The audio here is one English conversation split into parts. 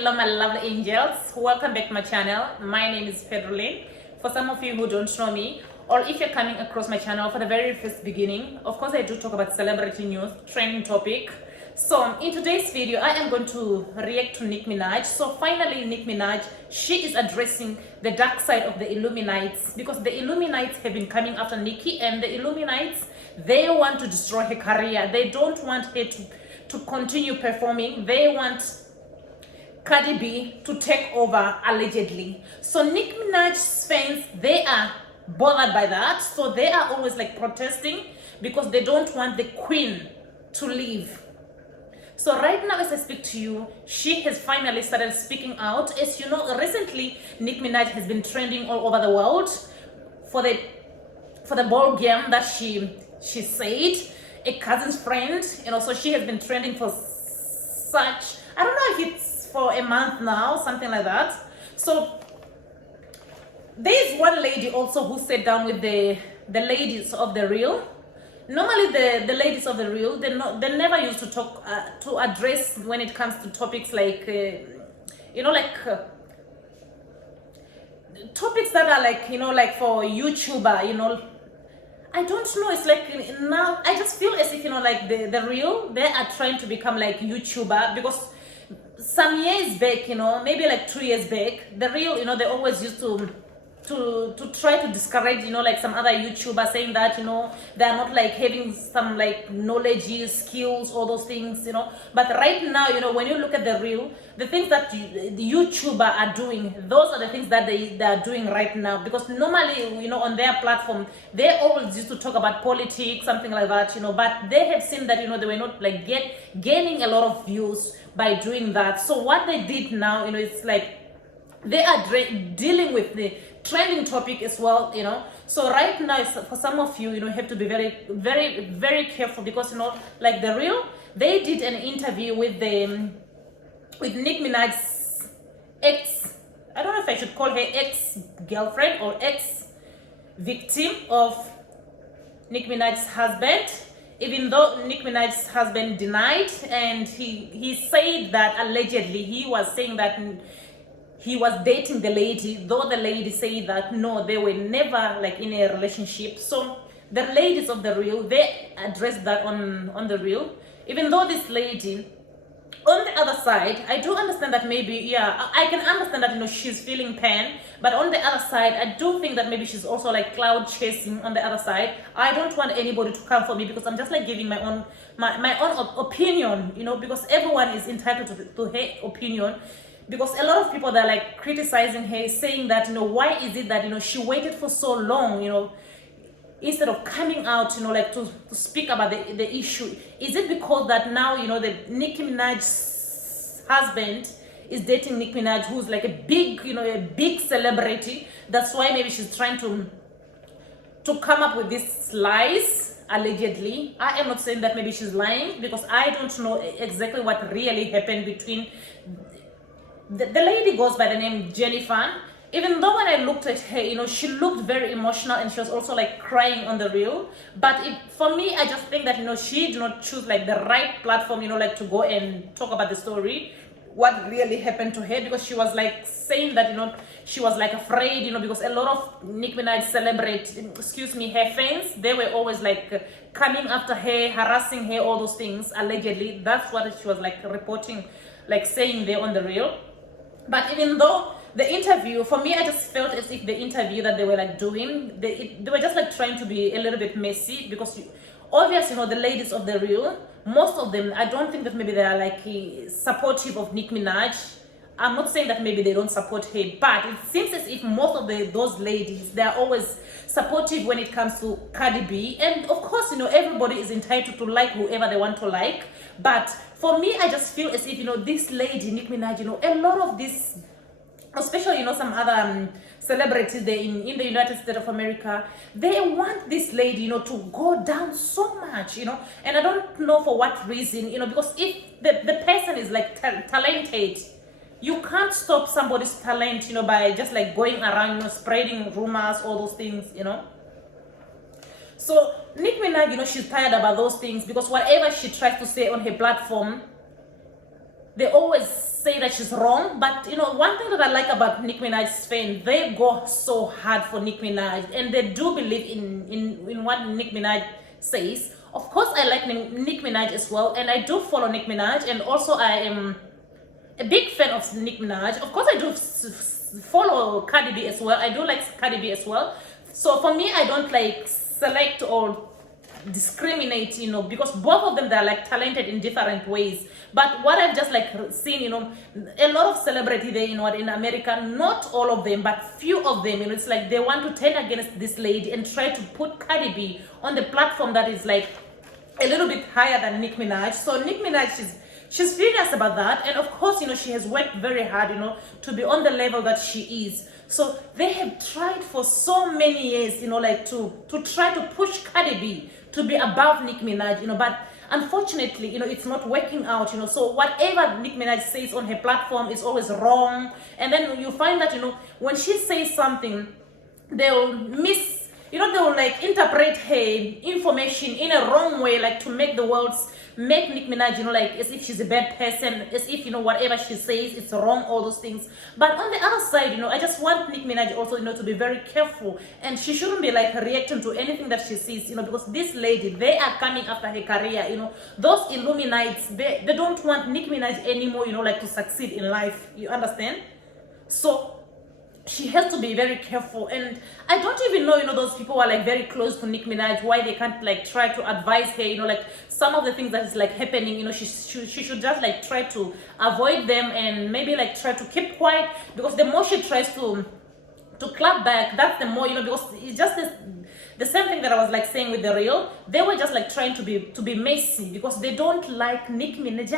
Hello my lovely angels, welcome back to my channel. My name is Pedroline. For some of you who don't know me, or if you're coming across my channel for the very first beginning, of course I do talk about celebrity news, trending topic. So in today's video I am going to react to Nicki Minaj. So finally Nicki Minaj, she is addressing the dark side of the Illuminati, because the Illuminati have been coming after Nicki, and the Illuminati, they want to destroy her career. They don't want her to continue performing. They want Cardi B to take over, allegedly. So Nicki Minaj's fans, they are bothered by that. So they are always like protesting because they don't want the queen to leave. So right now as I speak to you, she has finally started speaking out. As you know, recently Nicki Minaj has been trending all over the world for the ball game that she said, a cousin's friend, you know. So she has been trending for such, I don't know if it's for a month now, something like that. So there's one lady also who sat down with the ladies of the real. Normally the ladies of the real, they never used to talk to address when it comes to topics like you know, like topics that are like, you know, like for YouTuber, you know. I don't know, it's like now I just feel as if, you know, like the real, they are trying to become like YouTuber, because some years back, you know, maybe like 2 years back, the real, you know, they always used to try to discourage, you know, like some other YouTubers, saying that, you know, they're not like having some like knowledge, skills, all those things, you know. But right now, you know, when you look at the real, the things that the YouTuber are doing, those are the things that they are doing right now. Because normally, you know, on their platform, they always used to talk about politics, something like that, you know. But they have seen that, you know, they were not like gaining a lot of views by doing that. So what they did now, you know, it's like they are dealing with the trending topic as well, you know. So right now, for some of you, you know, you have to be very, very, very careful, because, you know, like the real, they did an interview with Nicki Minaj's ex, I don't know if I should call her ex-girlfriend or ex-victim of Nicki Minaj's husband, even though Nicki Minaj's husband denied, and he said that allegedly he was saying that he was dating the lady, though the lady said that no, they were never like in a relationship. So the ladies of the real, they addressed that on the real, even though this lady, on the other side, I do understand that maybe, yeah, I can understand that, you know, she's feeling pain. But on the other side, I do think that maybe she's also like cloud chasing on the other side. I don't want anybody to come for me, because I'm just like giving my own opinion, you know, because everyone is entitled to her opinion. Because a lot of people that are like criticizing her, saying that, you know, why is it that, you know, she waited for so long, you know, instead of coming out, you know, like to speak about the issue. Is it because that now, you know, the Nicki Minaj's husband is dating Nicki Minaj, who's like a big, you know, a big celebrity? That's why maybe she's trying to come up with these lies, allegedly. I am not saying that maybe she's lying, because I don't know exactly what really happened between the lady. Goes by the name Jennifer. Even though when I looked at her, you know, she looked very emotional, and she was also like crying on the reel. But for me, I just think that, you know, she did not choose like the right platform, you know, like to go and talk about the story, what really happened to her, because she was like saying that, you know, she was like afraid, you know, because a lot of Nicki Minaj her fans, they were always like coming after her, harassing her, all those things, allegedly. That's what she was like reporting, like saying there on the reel. But even though the interview, for me, I just felt as if the interview that they were like doing, they were just like trying to be a little bit messy, because obviously, you know, the ladies of the real, most of them, I don't think that maybe they are like supportive of Nicki Minaj. I'm not saying that maybe they don't support her, but it seems as if most of those ladies, they are always supportive when it comes to Cardi B. And of course, you know, everybody is entitled to like whoever they want to like. But for me, I just feel as if, you know, this lady, Nicki Minaj, you know, a lot of this, especially, you know, some other celebrities there in the United States of America, they want this lady, you know, to go down so much, you know. And I don't know for what reason, you know, because if the person is like talented, you can't stop somebody's talent, you know, by just like going around, you know, spreading rumors, all those things, you know. So Nicki Minaj, you know, she's tired about those things, because whatever she tries to say on her platform, they always say that she's wrong, but you know, one thing that I like about Nicki Minaj's fans, they go so hard for Nicki Minaj, and they do believe in what Nicki Minaj says. Of course, I like Nicki Minaj as well, and I do follow Nicki Minaj, and also I am a big fan of Nicki Minaj. Of course, I do follow Cardi B as well. I do like Cardi B as well. So for me, I don't like select or discriminate, you know, because both of them, they're like talented in different ways. But what I've just like seen, you know, a lot of celebrity there, you know, in America, not all of them, but few of them, you know, it's like they want to turn against this lady and try to put Cardi B on the platform that is like a little bit higher than Nicki Minaj. So Nicki Minaj, she's furious about that, and of course, you know, she has worked very hard, you know, to be on the level that she is. So they have tried for so many years, you know, like to try to push Cardi B to be above Nicki Minaj, you know, but unfortunately, you know, it's not working out, you know. So whatever Nicki Minaj says on her platform is always wrong, and then you find that, you know, when she says something, they'll you know, they'll like interpret her information in a wrong way, like to make Nicki Minaj, you know, like as if she's a bad person, as if, you know, whatever she says, it's wrong, all those things. But on the other side, you know, I just want Nicki Minaj also, you know, to be very careful, and she shouldn't be like reacting to anything that she sees, you know, because this lady, they are coming after her career, you know. Those Illuminati, they don't want Nicki Minaj anymore, you know, like to succeed in life, you understand? So she has to be very careful, and I don't even know, you know, those people who are like very close to Nicki Minaj, why they can't like try to advise her, you know, like some of the things that is like happening, you know, she should just like try to avoid them and maybe like try to keep quiet, because the more she tries to clap back, that's the more, you know, because it's just the same thing that I was like saying with the real. They were just like trying to be messy because they don't like Nicki Minaj.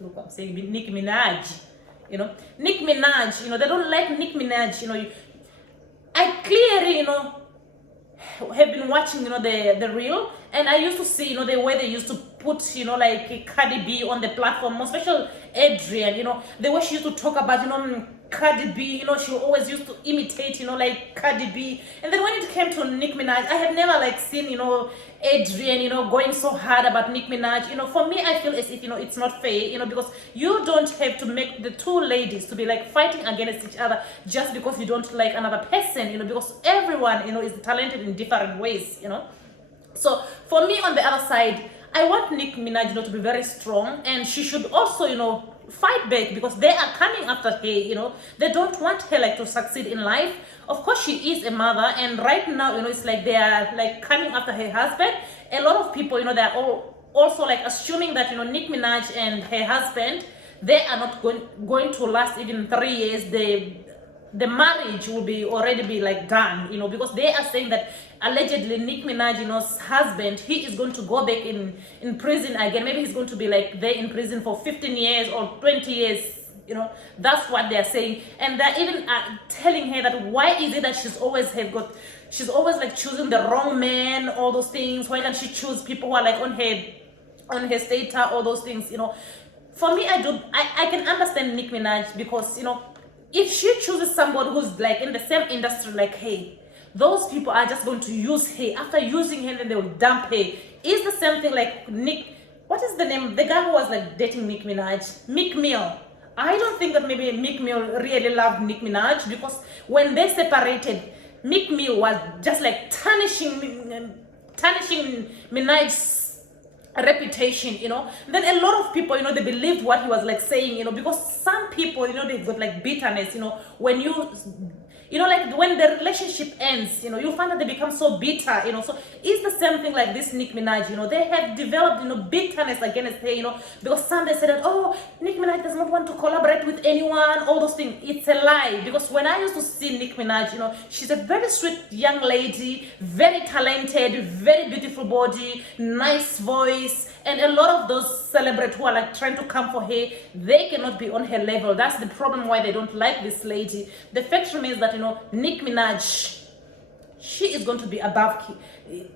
Look, I'm saying Nicki Minaj. You know, Nicki Minaj, you know, they don't like Nicki Minaj, you know. I clearly, you know, have been watching, you know, the real, and I used to see, you know, the way they used to put, you know, like Cardi B on the platform, especially Adrian, you know, the way she used to talk about, you know, Cardi B, you know, she always used to imitate, you know, like Cardi B. And then when it came to Nicki Minaj, I have never like seen, you know, Adrian, you know, going so hard about Nicki Minaj. You know, for me, I feel as if, you know, it's not fair, you know, because you don't have to make the two ladies to be like fighting against each other just because you don't like another person, you know, because everyone, you know, is talented in different ways, you know. So for me, on the other side, I want Nicki Minaj, you know, to be very strong, and she should also, you know, fight back, because they are coming after her, you know. They don't want her like to succeed in life. Of course, she is a mother, and right now, you know, it's like they are like coming after her husband. A lot of people, you know, they're all also like assuming that, you know, Nicki Minaj and her husband, they are not going to last even 3 years. The marriage will already be like done, you know, because they are saying that allegedly Nicki Minaj, you know's husband, he is going to go back in prison again. Maybe he's going to be like there in prison for 15 years or 20 years, you know. That's what they're saying. And they're even telling her that why is it that she's always like choosing the wrong man, all those things. Why can't she choose people who are like on her status, all those things, you know. For me, I can understand Nicki Minaj, because, you know, if she chooses somebody who's like in the same industry like her, those people are just going to use her. After using her, then they will dump her. It's the same thing like what is the name? The guy who was like dating Nicki Minaj, Meek Mill. I don't think that maybe Meek Mill really loved Nicki Minaj, because when they separated, Meek Mill was just like tarnishing Minaj's reputation, you know. Then a lot of people, you know, they believed what he was like saying, you know, because some people, you know, they've got like bitterness, you know, when you know, like when the relationship ends, you know, you find that they become so bitter, you know. So it's the same thing like this Nicki Minaj, you know. They have developed, you know, bitterness against her, you know, because some they said that, oh, Nicki Minaj does not want to collaborate with anyone, all those things. It's a lie, because when I used to see Nicki Minaj, you know, she's a very sweet young lady, very talented, very beautiful body, nice voice, and a lot of those celebrities who are like trying to come for her, they cannot be on her level. That's the problem why they don't like this lady. The fact remains that, you know, Nicki Minaj, she is going to be above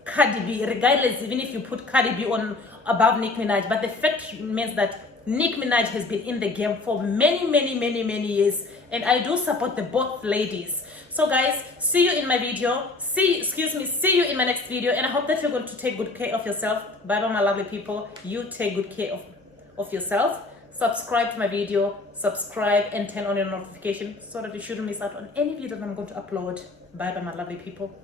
Cardi B, regardless, even if you put Cardi B on above Nicki Minaj. But the fact remains that Nicki Minaj has been in the game for many years, and I do support the both ladies. So guys, see you in my video. See you in my next video, and I hope that you're going to take good care of yourself. Bye bye, my lovely people. You take good care of yourself. subscribe to my video, subscribe and turn on your notification so that you shouldn't miss out on any video that I'm going to upload. Bye bye, my lovely people.